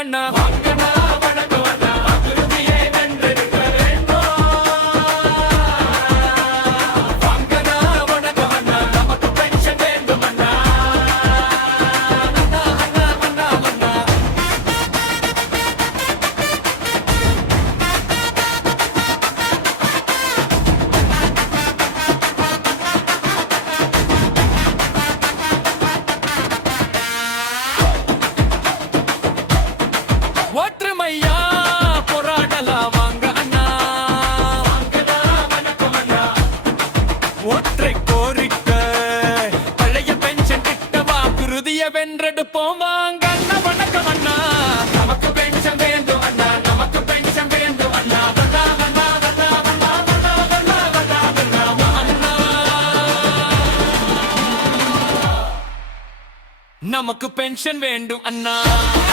I'm not. வெற்றிய வென்றெடுப்போம் வாங்க அண்ணா வணக்கம் அண்ணா நமக்கு பென்ஷன் வேண்டும் அண்ணா நமக்கு பென்ஷன் வேண்டும் அண்ணா வந்தா வந்தா வந்தா வந்தா வந்தா வந்தா அண்ணா நமக்கு பென்ஷன் வேண்டும் அண்ணா